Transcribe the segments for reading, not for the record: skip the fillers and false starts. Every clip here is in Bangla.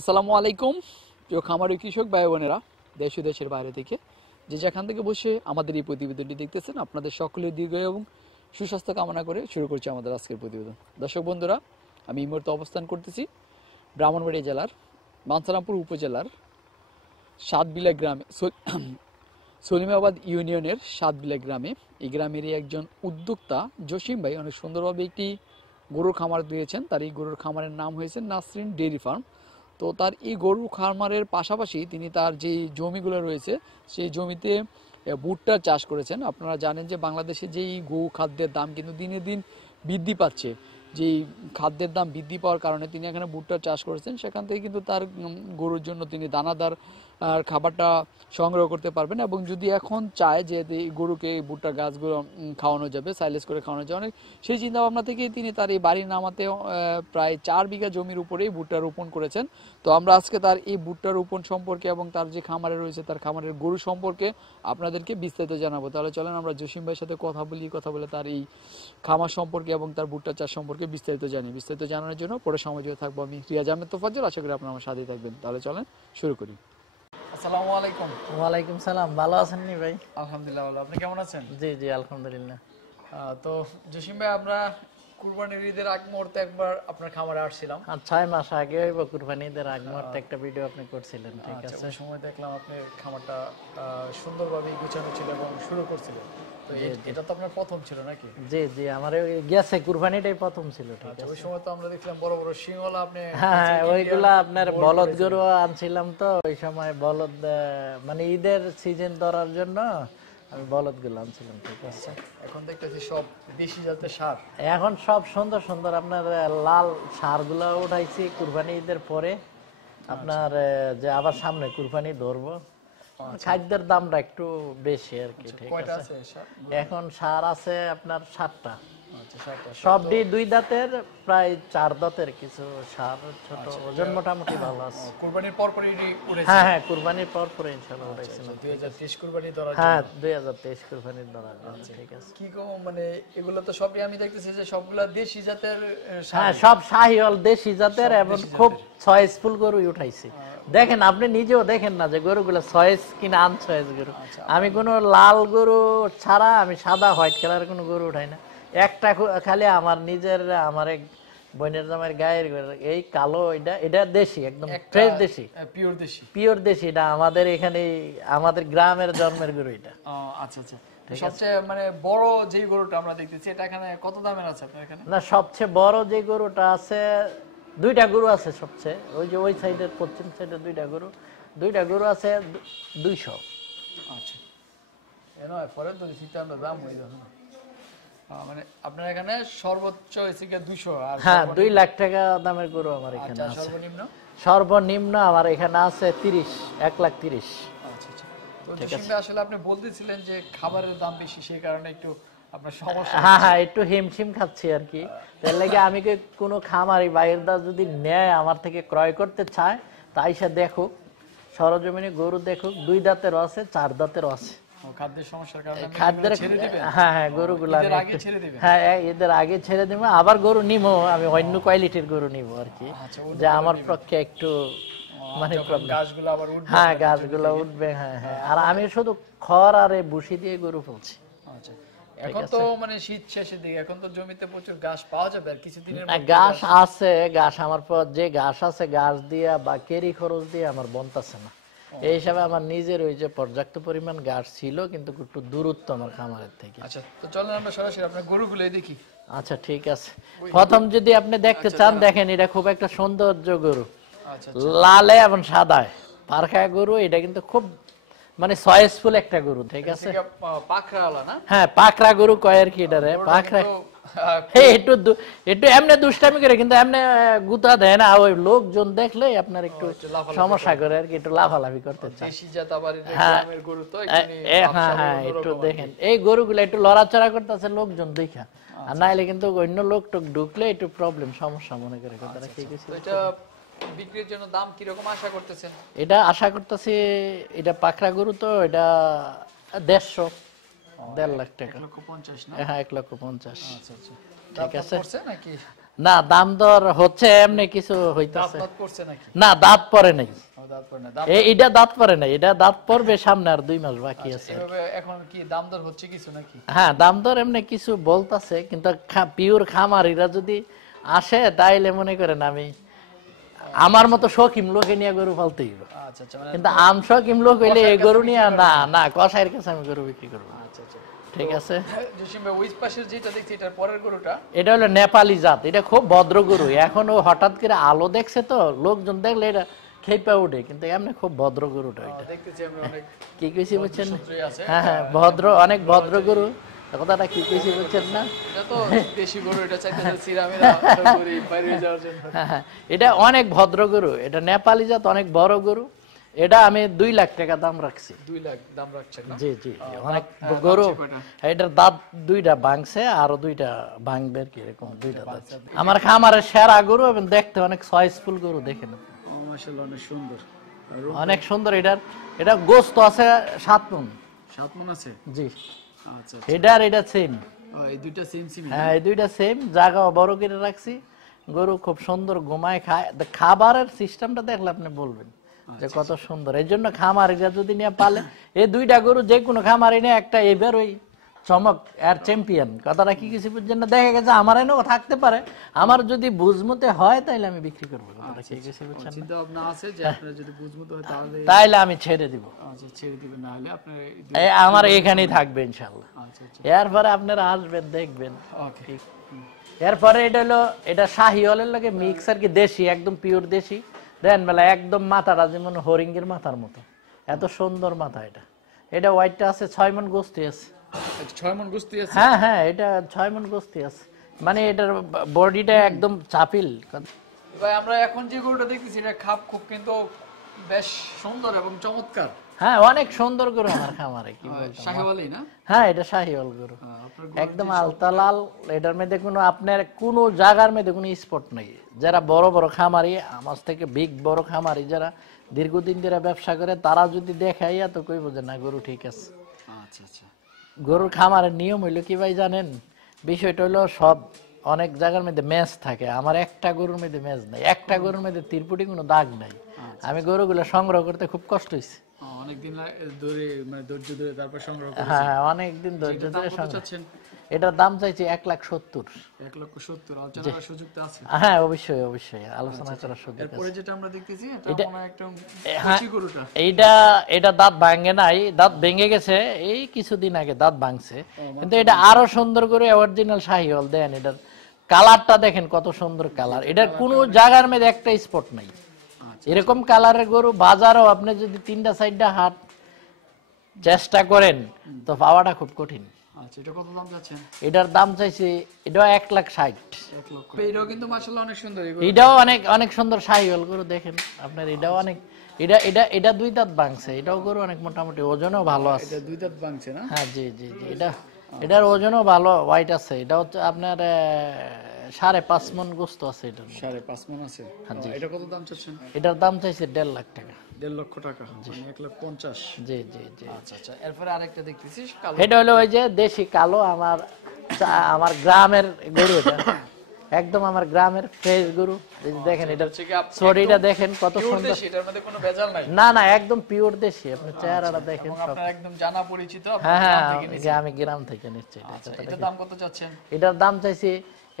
আসসালামু আলাইকুম প্রিয় খামারি কৃষক ভাই বোনেরা, দেশ ও দেশের বাইরে থেকে যে যেখান থেকে বসে আমাদের এই প্রতিবেদনটি দেখতেছেন, আপনাদের সকলের দীর্ঘ এবং সুস্বাস্থ্য কামনা করে শুরু করছি আমাদের আজকের প্রতিবেদন। দর্শক বন্ধুরা, আমি এই মুহূর্তে অবস্থান করতেছি ব্রাহ্মণবাড়িয়া জেলার বাঞ্ছারামপুর উপজেলার সাতবিলা গ্রামে, সলিমাবাদ ইউনিয়নের সাতবিলা গ্রামে। এই গ্রামেরই একজন উদ্যোক্তা জসিম ভাই অনেক সুন্দরভাবে একটি গরুর খামার দিয়েছেন। তার এই গরুর খামারের নাম হয়েছে নাসরিন ডেইরি ফার্ম। তো তার এই গরু খামারের পাশাপাশি তিনি তার যে জমিগুলো রয়েছে সেই জমিতে ভুট্টার চাষ করেছেন। আপনারা জানেন যে বাংলাদেশে যেই গো খাদ্যের দাম কিন্তু দিনে দিন বৃদ্ধি পাচ্ছে। যেই খাদ্যের দাম বৃদ্ধি পাওয়ার কারণে তিনি এখানে ভুট্টার চাষ করেছেন। সেখান থেকে কিন্তু তার গরুর জন্য তিনি দানাদার খাবারটা সংগ্রহ করতে পারবেন। এবং যদি এখন চায় যে এই গরুকে এই ভুট্টার গাছগুলো খাওয়ানো যাবে, সাইলেজ করে খাওয়ানো যাবে, অনেক সেই চিন্তা ভাবনা থেকেই তিনি তার এই বাড়ির নামাতে প্রায় 4 বিঘা জমির উপরেই ভুট্টা রোপণ করেছেন। তো আমরা আজকে তার এই ভুট্টা রোপণ সম্পর্কে এবং তার যে খামারে রয়েছে তার খামারের গরু সম্পর্কে আপনাদেরকে বিস্তারিত জানাবো। তাহলে চলেন আমরা জসিম ভাইয়ের সাথে কথা বলে তার এই খামার সম্পর্কে এবং তার ভুট্টা চাষ সম্পর্কে বিস্তারিত জানার জন্য পরে সময় দিয়ে থাকবো আমি রিয়াজ আহমেদ তোফাজ্জল। আশা করি আপনারা আমার সাথেই থাকবেন। তাহলে চলেন শুরু করি। আসসালামু আলাইকুম। ওয়ালাইকুম সালাম। ভালো আছেন নি ভাই? আলহামদুলিল্লাহ ভালো। আপনি কেমন আছেন? জি জি আলহামদুলিল্লাহ। তো জসিম ভাই, আমরা কুরবানির ঈদের আগ মুহূর্তে একবার আপনার খামারে আসছিলাম। 6 মাস আগে হইব কুরবানি ঈদের আগ মুহূর্তে একটা ভিডিও আপনি করছিলেন, ঠিক আছে? ওই সময় দেখলাম আপনার খামারটা সুন্দরভাবে গুছানো ছিল এবং শুরু করছিলেন। তো এটা তো আপনার প্রথম ছিল নাকি? জি জি, আমার গেছে কুরবানিটাই প্রথম ছিল, ঠিক আছে? ওই সময় তো আমরা দেখলাম বড় বড় সিংহলা আপনি। হ্যাঁ, ওইগুলা আপনার বলদ গরু আনছিলাম। তো ওই সময় বলদ মানে ঈদের সিজন ধরার জন্য আমি বলদ গুলো আনছিলাম, ঠিক আছে? এখন দেখতেছি সব দেশি জাতের ষাঁড়। এখন সব সুন্দর সুন্দর আপনার লাল ষাঁড় গুলা উঠাইছি কুরবানি ঈদের পরে। আপনার যে আবার সামনে কুরবানি ধরবো, খাদ্যের দামটা একটু বেশি আর কি, ঠিক আছে? এখন ষাঁড় আছে আপনার 7টা। সবটি 2 দাঁতের, প্রায় 4 দাঁতের কিছু ষাঁড় ছোট, ওজন মোটামুটি ভালো আছে। কুরবানির পর পরই উড়েছে? হ্যাঁ হ্যাঁ, কুরবানির পর পরে ইনশাআল্লাহ উড়াইছিলাম। 2023 কুরবানি ধরার জন্য? হ্যাঁ, 2023 কুরবানির ধরার জন্য, ঠিক আছে? কি কো, মানে এগুলো তো সবই আমি দেখতেছি যে সবগুলা দেশি জাতের। হ্যাঁ, সব শাহিওয়াল দেশি জাতের এবং খুব চয়েসফুল গরু উঠাইছি। দেখেন, আপনি নিজেও দেখেন না যে গরুগুলো চয়েস কিনা আনচয়েস গরু। আমি কোনো লাল গরু ছাড়া আমি সাদা হোয়াইট কালার কোনো গরু উঠাই না। একটা খালি আমার নিজের, আমার এক বোনের জামাইয়ের গায়ের এই কালো, এটা দেশি, একদম ফ্রেশ দেশি, পিওর দেশি। এটা আমাদের এখানে আমাদের গ্রামের জন্মের গরু এটা। আচ্ছা আচ্ছা। সবচেয়ে মানে বড় যে গরুটা আমরা দেখতেছি এটা এখানে কত দামের আছে আপনার এখানে? না, সবচেয়ে বড় যে গরুটা আছে, 2টা গরু আছে সবচেয়ে, ওই যে ওই সাইডের পশ্চিম সাইডে 2টা গরু আছে 200। আচ্ছা, এনো পরে তো সিস্টেম আমরা দাম হই না, মানে আপনার এখানে সর্বোচ্চ এসে 200। আর হ্যাঁ, 2 লাখ টাকা দামের গরু আমার এখানে আছে। সর্বনিম্ন আমার এখানে আছে 1,30,000। আচ্ছা আচ্ছা। তো জসিম আসলে আপনি বলতেছিলেন যে খাবারের দাম বেশি, সেই কারণে একটু আপনার সমস্যা। হ্যাঁ হ্যাঁ, একটু হিমশিম খাচ্ছি আর কি। তার লাগে আমি কোনো খামারি বাইরের যদি নেয়, আমার থেকে ক্রয় করতে চায়, তাই সে দেখুক, সরজমিনে গরু দেখুক। 2 দাঁতেরও আছে, 4 দাঁতেরও আছে। খাদ্যের সমস্যার কারণে খাদ্যের, হ্যাঁ হ্যাঁ, গরুগুলো হ্যাঁ এদের আগে ছেড়ে দিব। আবার গরু নিবো আমি, অন্য কোয়ালিটির গরু নিবো আর কি, যে আমার পক্ষে একটু মানে গাছগুলো আবার উঠবে। হ্যাঁ, গাছগুলো উঠবে। হ্যাঁ হ্যাঁ। আর আমি শুধু খড় আর ভুসি দিয়ে গরু ফেলছি। আচ্ছা, এখন তো মানে শীত শেষের দিকে, এখন তো জমিতে প্রচুর ঘাস পাওয়া যাবে। আর কিছুদিনের ঘাস আছে, ঘাস আমার পর যে ঘাস আছে, ঘাস দিয়া বা কেরি খরচ দিয়ে আমার বনতাছে না। এই হিসাবে আমার নিজের ওই যে পর্যাপ্ত পরিমাণ ঘাস ছিল, কিন্তু একটু দূরত্ব আমার খামারের থেকে। আচ্ছা, তো চলেন আমরা সরাসরি আপনার গরুগুলো দেখি। আচ্ছা, ঠিক আছে। প্রথম যদি আপনি দেখতে চান, দেখেন, এটা খুব একটা সৌন্দর্য গরু, লালে এবং সাদায় পারখা গরু। এটা কিন্তু খুব মানে চয়েসফুল একটা গরু, ঠিক আছে? পাকড়াওয়ালা না? হ্যাঁ, পাকড়া গরু কয় আর কি এটারে, পাকড়া। একটু এমনি দুষ্টামি করে, কিন্তু এমনি গুতা দেয় না। ওই লোকজন দেখলে আপনার একটু সমস্যা করে আর কি, একটু লাফালাফি করতে চায়। হ্যাঁ হ্যাঁ, একটু দেখেন এই গরুগুলো একটু লড়াচড়া করতেছে লোকজন দেখা, আর নাইলে কিন্তু অন্য লোক টোক ঢুকলে একটু প্রবলেম, সমস্যা মনে করে। বিক্রির জন্য দাম কি রকম আশা করতেছেন? এটা আশা করতেছি, এটা পাকড়া গরু তো, এটা 1.5 লাখ টাকা। 1,50,000 না? হ্যাঁ, 1,50,000। আচ্ছা আচ্ছা, ঠিক আছে। নাকি না দাম দর হচ্ছে এমনি কিছু দাঁত হইতাছে দাঁত করছে নাকি? না দাঁত পরে নাই দাঁত পড়ে না, দাম এটা দাঁত পরে নাই, এটা দাঁত পড়বে সামনে আর 2 মাস বাকি আছে। এভাবে এখন কি দাম দর হচ্ছে কিছু নাকি? হ্যাঁ দাম দর এমনি কিছু বলতাছে, কিন্তু পিওর খামারিরা যদি আসে তাইলে মনে করেন আমি আমার মতো শৌখিন লোকে নিয়ে গরু পালতে হইব। আচ্ছা আচ্ছা, মানে কিন্তু আম শৌখিন লোক হইলে এই গরু নিয়ে না না কসাইয়ের কাছে আমি গরু বিক্রি করবো। আচ্ছা আচ্ছা। ঠিক আছে, জসিম ভাই ওই পাশের যেটা দেখছি এটার পরের গরুটা এটা হলো নেপালি জাত, এটা খুব ভদ্র গরু। এখন ও হঠাৎ করে আলো দেখছে তো লোকজন দেখলে এটা খেপে উঠে, কিন্তু এমনি খুব ভদ্র গরুটা ওইটা। দেখতেছি আমরা অনেক কি কইছি বুঝছেন? সূত্রই আছে। হ্যাঁ হ্যাঁ ভদ্র, অনেক ভদ্র গরু। কথাটা কি কইছি বুঝছেন না? এটা তো দেশি গরু, এটা চাইতেছে সিরামেরা করে বাইরে হয়ে যাওয়ার জন্য। হ্যাঁ হ্যাঁ এটা অনেক ভদ্র গরু, এটা নেপালি জাত, অনেক বড় গরু। এটা আমি 2 লাখ টাকা দাম রাখছি। 2 লাখ দাম রাখছেন না? জি জি অনেক গরু। এটার দাঁত 2টা ভাঙছে, আরো 2টা ভাঙবে আর কি, এরকম 2টা দাঁত। আমার খামারের সেরা গরু এবং দেখতে অনেক চয়েসফুল গরু, দেখেন ও মাশাআল্লাহ অনেক সুন্দর। অনেক সুন্দর। এটা গোস্ত আছে 7 মণ। 7 মণ আছে? জি আচ্ছা। এটা সেম। এই দুইটা সেম সেম? হ্যাঁ এই 2টা সেম, জায়গা বড় করে রাখছি। গরু খুব সুন্দর ঘুমায় খায়, খাবারের সিস্টেমটা দেখলে আপনি বলবেন যে কত সুন্দর। এই জন্য খামারিরা যদি নিয়ে পালে এই 2টা গরু যে কোনো খামারি নিয়ে একটা এবার ওই চমক আর চ্যাম্পিয়ন। কথাটা কি কিছু বুঝছেন না? দেখা গেছে আমার এনেও থাকতে পারে, আমার যদি বুঝমতে হয় তাইলে আমি বিক্রি করবো। কথাটা কি কিছু বুঝছেন? চিন্তা ভাবনা আছে যে আপনার যদি বুঝমতো হয় তাইলে আমি ছেড়ে দিব। আচ্ছা ছেড়ে দিবেন, না হলে আপনার আমার এখানেই থাকবে ইনশাল্লাহ। আচ্ছা আচ্ছা এরপরে আপনারা আসবেন দেখবেন। ওকে। এরপরে এটা হলো, এটা শাহিওয়ালের লাগে মিক্স আর কি, দেশি একদম পিওর দেশি। দেন বেলা একদম মাথাটা যেমন হরিঙ্গের মাথার মতো, এত সুন্দর মাথা। এটা হোয়াইটটা আছে 6 মণ গোস্তি আছে। 6 মণ গোস্তি আছে? হ্যাঁ হ্যাঁ এটা 6 মণ গোস্তি আছে, মানে এটার বডিটা একদম চাপিল। ভাই আমরা এখন যে গরুটা দেখতেছি এটা খাপ খুব কিন্তু বেশ সুন্দর এবং চমৎকার। হ্যাঁ অনেক সুন্দর গরু আমার খামারে, কি বলবো। শাহিওয়ালি না? হ্যাঁ এটা শাহিওয়াল গরু, আপনার একদম আলতা লাল। এটার মধ্যে কোনো আপনার কোনো জায়গার মধ্যে কোনো স্পট নেই। যারা বড় বড় খামারি, আমার থেকে বিগ বড় খামারি যারা দীর্ঘদিন ধরে ব্যবসা করে, তারা যদি দেখাইয়া তো কইব যে না গরু ঠিক আছে। আচ্ছা আচ্ছা। গরুর খামারের নিয়ম হইলো কি ভাই জানেন? বিষয়টা হইলো সব অনেক জায়গার মধ্যে ম্যাচ থাকে, আমার একটা গরুর মধ্যে ম্যাচ নাই, একটা গরুর মধ্যে তিরপুটি কোনো দাগ নাই। আমি গরুগুলো সংগ্রহ করতে খুব কষ্ট হয়েছে। অনেকদিন ধরে মানে ধৈর্য ধরে তারপর সংগ্রহ করেছেন? হ্যাঁ অনেকদিন ধৈর্য ধরে সংগ্রহ। চাচ্ছেন? এটার দাম চাইছি 1,70,000। 1,70,000 আলোচনার সুযোগ তো আছে? হ্যাঁ অবশ্যই অবশ্যই আলোচনা করার সুযোগ আছে। এরপরে যেটা আমরা দেখতেছি এটা মনে হয় একটা হ্যাঁ, কচি গরুটা। এটা দাঁত ভাঙে নাই, দাঁত ভেঙে গেছে এই কিছুদিন আগে দাঁত ভাঙছে, কিন্তু এটা আরো সুন্দর করে অরিজিনাল শাহিওয়াল। দেন এটার কালারটা দেখেন কত সুন্দর কালার, এটার কোনো জায়গার মধ্যে একটা স্পট নাই। এরকম কালারের গরু বাজারও আপনি যদি 3টা 4টা হাট চেষ্টা করেন তো পাওয়াটা খুব কঠিন। আচ্ছা এটা কত দাম যাচ্ছে? এটার দাম চাইছি এটা 1,60,000। 1 লক্ষ। এটাও কিন্তু মাশাআল্লাহ অনেক সুন্দর। এটাও অনেক অনেক সুন্দর শাহিওয়াল গরু, দেখেন আপনার এটাও অনেক। এটা 2 দাঁত ভাঙছে, এটাও গরু অনেক মোটামুটি, ওজনও ভালো আছে। এটা 2 দাঁত ভাঙছে না? হ্যাঁ জি জি জি এটার ওজনও ভালো, হোয়াইট আছে। এটা হচ্ছে আপনার 5.5 মণ গোস্ত আছে এটার মধ্যে। 5.5 মণ আছে? এটা কত দাম চাচ্ছেন? এটার দাম চাইছে 1.5 লাখ টাকা। 1.5 লক্ষ টাকা, মানে 1,50,000। জি জি জি। আচ্ছা আচ্ছা। এরপরে আরেকটা দেখতেছিস কালো। এটা হলো ওই যে দেশি কালো, আমার গ্রামের গরু। এটা একদম আমার গ্রামের ফ্রেশ গরু। এই যে দেখেন এটা শরীরটা দেখেন কত সুন্দর। এটার মধ্যে কোনো ভেজাল নাই? না না একদম পিওর দেশি, আপনি চেহারাটা দেখেন সব। আপনার একদম জানা পরিচিত। হ্যাঁ হ্যাঁ আমি গ্রাম থেকে নিচ্ছি। এটার দাম কত চাচ্ছেন? এটার দাম চাইছি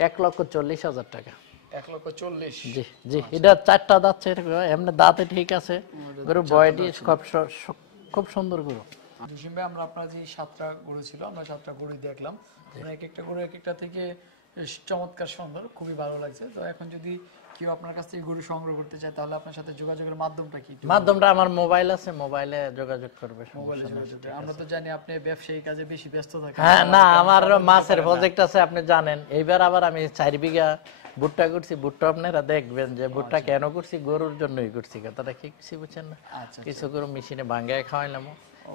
1,40,000 টাকা। 1,40,000? জি জি এটা 4টা দাঁত, এমনি দাঁতে ঠিক আছে, গরু বডি খুব সুন্দর গরু। জসিম ভাই আমরা আপনার যে 7টা গরু ছিল, আমরা 7টা গরু দেখলাম, এক একটা গরু এক একটা থেকে চমৎকার সুন্দর, খুবই ভালো লাগছে। তো এখন যদি কেউ আপনার কাছ থেকে গরু সংগ্রহ করতে চায় তাহলে আপনার সাথে যোগাযোগের মাধ্যমটা কি? মাধ্যমটা আমার মোবাইল আছে, মোবাইলে যোগাযোগ করবে। মোবাইলে যোগাযোগ। আমরা তো জানি আপনি ব্যবসায়িক কাজে বেশি ব্যস্ত থাকেন। হ্যাঁ না আমার মাছের প্রজেক্ট আছে আপনি জানেন। এইবার আবার আমি 4 বিঘা ভুট্টা করছি। ভুট্টা আপনারা দেখবেন যে ভুট্টা কেন করছি, গরুর জন্যই করছি। কথাটা কি কিছু বুঝছেন না? কিছু গরু মেশিনে ভাঙ্গায় খাওয়াইলাম,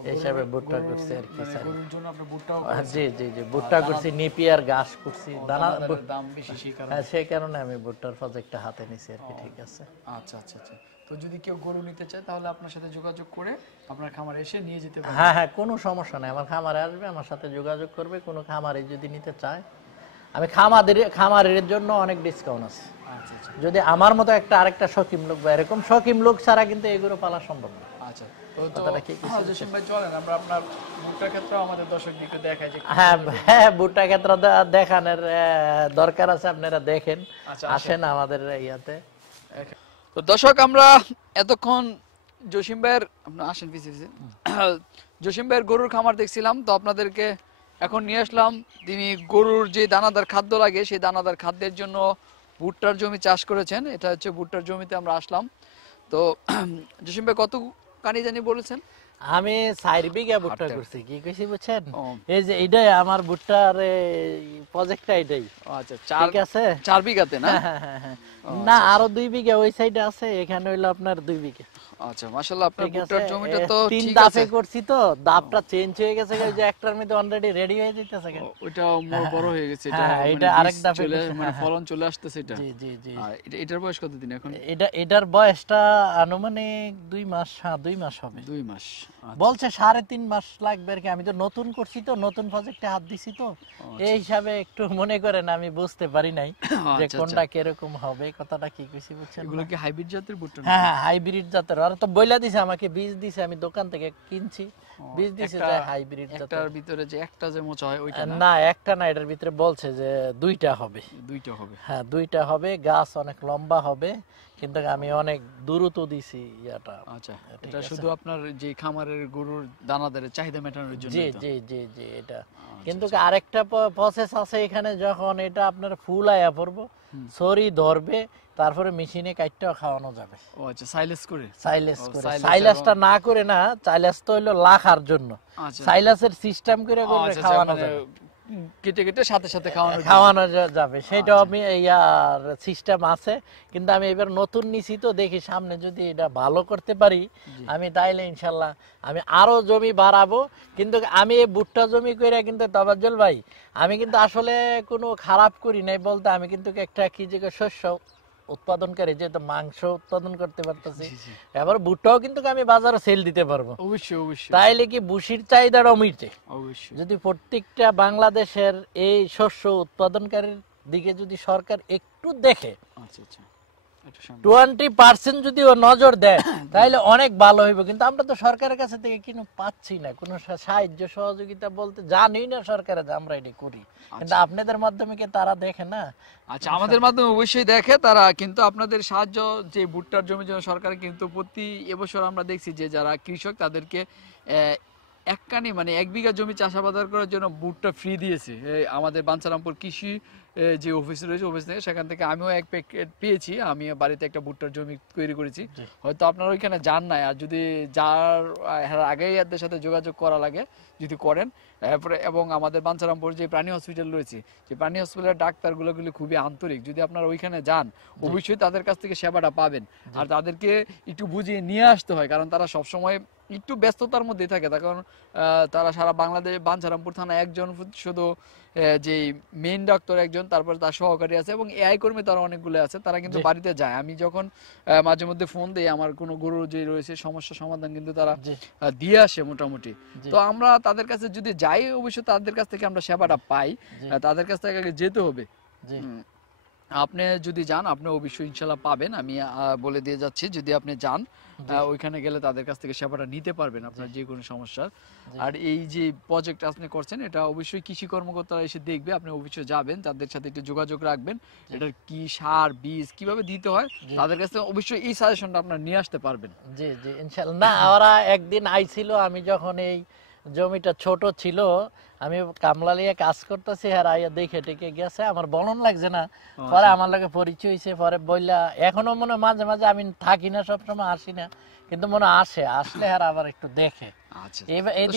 হিসাবে ভুট্টা করছি আর কি। গরুর জন্য আপনি ভুট্টাও? জি জি জি ভুট্টা করছি, নিপিয়ার ঘাস করছি, দানা দাম বেশি সেই কারণে। হ্যাঁ সেই কারণে আমি ভুট্টার প্রজেক্টটা হাতে নিছি আর কি। ঠিক আছে। আচ্ছা আচ্ছা আচ্ছা। তো যদি কেউ গরু নিতে চায় তাহলে আপনার সাথে যোগাযোগ করে আপনার খামারে এসে নিয়ে যেতে পারে? হ্যাঁ হ্যাঁ কোনো সমস্যা নাই, আমার খামারে আসবে, আমার সাথে যোগাযোগ করবে। কোনো খামারে যদি নিতে চায় আমি খামারের জন্য অনেক ডিসকাউন্ট আছে। আচ্ছা আচ্ছা যদি আমার মতো আরেকটা শৌখিন লোক বা এরকম শৌখিন লোক ছাড়া কিন্তু এগুলো পালা সম্ভব না। আচ্ছা। জসিম ভাই চলেন আমরা আপনার ভুট্টার ক্ষেত্রে আমাদের দর্শকদেরকে দেখাই যে হ্যাঁ হ্যাঁ, ভুট্টা ক্ষেত্র দেখানোর দরকার আছে, আপনারা দেখেন, আসেন আমাদের ইয়াতে। তো দর্শক আমরা এতক্ষণ জসিম ভাইয়ের আপনার আসেন পিছিয়ে জসিম ভাইয়ের গরুর খামার দেখছিলাম, তো আপনাদেরকে এখন নিয়ে আসলাম তিনি গরুর যে দানাদার খাদ্য লাগে সেই দানাদার খাদ্যের জন্য ভুট্টার জমি চাষ করেছেন। এটা হচ্ছে ভুট্টার জমিতে আমরা আসলাম। তো জসিম ভাই কত কানি জানি বলেছেন? আমি 4 বিঘা ভুট্টা করছি। কি কইছি বুঝছেন, এই যে এইটাই আমার ভুট্টার প্রজেক্টটা এটাই। আচ্ছা, ঠিক আছে, 4 বিঘাতে না? হ্যাঁ না, আরো 2 বিঘা ওই সাইডে আছে, এখানে হইলো আপনার 2 বিঘা। আচ্ছা মাশাআল্লাহ, আপনার ভুট্টার জমিটা তো 3 ঠিক দাফে আছে। করছি, তো দাপটা চেঞ্জ হয়ে গেছে, ওই যে একটার মধ্যে অলরেডি রেডি হয়ে যাইতেছে। ওটা মোর বড় হয়ে গেছে, এটা হ্যাঁ, এটা আরেক দাফে মানে ফলন চলে আসতেছে এটা। জি জি জি। এটার বয়স কতদিন এখন? এটার বয়সটা আনুমানিক 2 মাস। হ্যাঁ 2 মাস হবে। 2 মাস। বলছে 3.5 মাস লাগবে আর কি। আমি তো নতুন করছি, তো নতুন প্রজেক্টে হাত দিছি, তো এই হিসাবে একটু মনে করেন আমি বুঝতে পারি নাই যে কোনটা কিরকম হবে, কথাটা কি কইছি বুঝছেন। এগুলো কি হাইব্রিড জাতের ভুট্টা? হ্যাঁ হাইব্রিড জাতের। আর তো বইলা দিছে আমাকে, বীজ দিছে, আমি দোকান থেকে কিনছি, বীজ দিছে যে হাইব্রিড জাতের। একটার ভিতরে যে একটা যে মোচা হয় ওইটা না? না একটা না, এটার ভিতরে বলছে যে 2টা হবে। 2টা হবে? হ্যাঁ 2টা হবে, গাছ অনেক লম্বা হবে, কিন্তু আমি অনেক দ্রুত দিছি ইয়াটা। আচ্ছা, এটা শুধু আপনার যে খামারের গরুর দানাদারের চাহিদা মেটানোর জন্য? জি জি জি জি। এটা কিন্তু আরেকটা প্রসেস আছে এখানে, যখন এটা আপনার ফুল আয়া পড়বো, সরি ধরবে, তারপরে মেশিনে কাটতেও খাওয়ানো যাবে। ও আচ্ছা, সাইলেস করে? সাইলাসটা না করে না, সাইলাস তো হইলো লাখার জন্য, সাইলাসের সিস্টেম করে খাওয়ানো যাবে, কেটে কেটে সাথে সাথে খাওয়ানো যাবে, সেটা আমি ইয়ার সিস্টেম আছে। কিন্তু আমি এবার নতুন নিছি, তো দেখি সামনে যদি এটা ভালো করতে পারি আমি, তাইলে ইনশাল্লাহ আমি আরো জমি বাড়াবো। কিন্তু আমি এই ভুট্টা জমি করে কিন্তু তাবাজ্জুল ভাই, আমি কিন্তু আসলে কোনো খারাপ করি নাই বলতে, আমি কিন্তু একটা কি যে শস্য উৎপাদনকারী, যেহেতু মাংস উৎপাদন করতে পারতেছি, এবার ভুট্টাও কিন্তু আমি বাজারে সেল দিতে পারবো। অবশ্যই অবশ্যই। তাইলে কি ভুসির চাহিদাটাও মিটে। অবশ্যই। যদি প্রত্যেকটা বাংলাদেশের এই শস্য উৎপাদনকারীর দিকে যদি সরকার একটু দেখে, আচ্ছা আচ্ছা, 20% যদি ও নজর দেয়, তাহলে অনেক ভালো হইব। কিন্তু আমরা তো সরকারের কাছে থেকে কোনো পাচ্ছি না, কোনো সাহায্য সহযোগিতা বলতে জানি না সরকারে যে আমরা এটা করি। কিন্তু আপনাদের মাধ্যমে কি তারা দেখে না? আচ্ছা, আমাদের মাধ্যমে অবশ্যই দেখে তারা, কিন্তু আপনাদের সাহায্য যে ভুট্টার জমির জন্য সরকার কিন্তু প্রতি এবছর আমরা দেখছি যে যারা কৃষক তাদেরকে এক কানি মানে 1 বিঘা জমি চাষাবাদ করার জন্য ভুট্টা ফ্রি দিয়েছে। আমাদের বাঞ্ছারামপুর কৃষি যে অফিস রয়েছে, অফিস থেকে, সেখান থেকে আমিও 1 প্যাকেট পেয়েছি। আমি বাড়িতে একটা ভুট্টার জমি তৈরি করেছি। হয়তো আপনারা ওইখানে যান নাই, আর যদি যার আগেই এদের সাথে যোগাযোগ করা লাগে যদি করেন। এবং আমাদের বাঞ্ছারামপুর যে প্রাণী হসপিটাল রয়েছে, যে প্রাণী হসপিটালের ডাক্তারগুলো খুবই আন্তরিক। যদি আপনারা ওইখানে যান, অবশ্যই তাদের কাছ থেকে সেবাটা পাবেন। আর তাদেরকে একটু বুঝিয়ে নিয়ে আসতে হয়, কারণ তারা সবসময় একটু ব্যস্ততার মধ্যে থাকে। কারণ তারা সারা বাংলাদেশ, বাঞ্ছারামপুর থানা একজন শুধু যে মেইন ডাক্তার একজন, তারপর তার সহকারী আছে এবং এআই কর্মী তারা অনেকগুলো আছে, তারা কিন্তু বাড়িতে যায়। আমি যখন মাঝে মধ্যে ফোন দিই, আমার কোনো গরু যে রয়েছে সমস্যা সমাধান কিন্তু তারা দিয়ে আসে মোটামুটি। তো আমরা তাদের কাছে যদি যাই, অবশ্যই তাদের কাছ থেকে আমরা সেবাটা পাই। তাদের কাছ থেকে আগে যেতে হবে। আপনি যদি যান, আপনি অবশ্যই ইনশাল্লাহ পাবেন। আমি বলে দিয়ে যাচ্ছি, যদি আপনি যান ওইখানে গেলে তাদের কাছ থেকে সেবাটা নিতে পারবেন আপনার যে কোনো সমস্যার। আর এই যে প্রজেক্ট আপনি করছেন, এটা অবশ্যই কৃষি কর্মকর্তারা এসে দেখবে, আপনি অবশ্যই যাবেন, তাদের সাথে একটু যোগাযোগ রাখবেন। এটার কি সার বীজ কিভাবে দিতে হয় তাদের কাছে অবশ্যই এই সাজেশনটা আপনারা নিয়ে আসতে পারবেন। জি জি ইনশাআল্লাহ। না, ওরা একদিন আইছিল, আমি যখন এই জমিটা ছোট ছিল, আমি কামলা লিয়ে কাজ করতেছি, আর আইয়া দেখে টেকে গেছে, আমার বলন লাগছে না। পরে আমার লাগে পরিচয় হয়েছে, পরে বললা, এখনো মনে মাঝে মাঝে আমি থাকি না, সবসময় আসি না, কিন্তু মনে আসলে আর আবার একটু দেখে।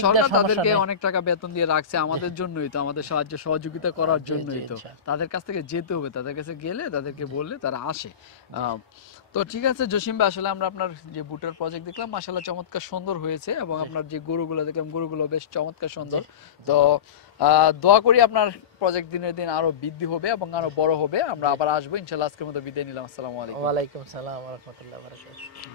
সরকার তাদেরকে অনেক টাকা বেতন দিয়ে রাখছে আমাদের জন্যই তো, আমাদের সাহায্য সহযোগিতা করার জন্যই তো। তাদের কাছ থেকে যেতে হবে, তাদের কাছে গেলে তাদেরকে বললে তারা আসে। তো ঠিক আছে জসিম ভাই, আসলে আমরা আপনার যে ভুট্টার প্রজেক্ট দেখলাম, মাশাআল্লাহ চমৎকার সুন্দর হয়েছে, এবং আপনার যে গরুগুলো দেখলাম, গরুগুলো বেশ চমৎকার সুন্দর। তো দোয়া করি আপনার প্রজেক্ট দিনের দিন আরো বৃদ্ধি হবে এবং আরো বড় হবে। আমরা আবার আসবো ইনশাআল্লাহ। আজকের মতো বিদায় নিলাম। আসসালামু আলাইকুম। ওয়া আলাইকুম সালাম ওয়া রাহমাতুল্লাহি ওয়া বারাকাতুহু।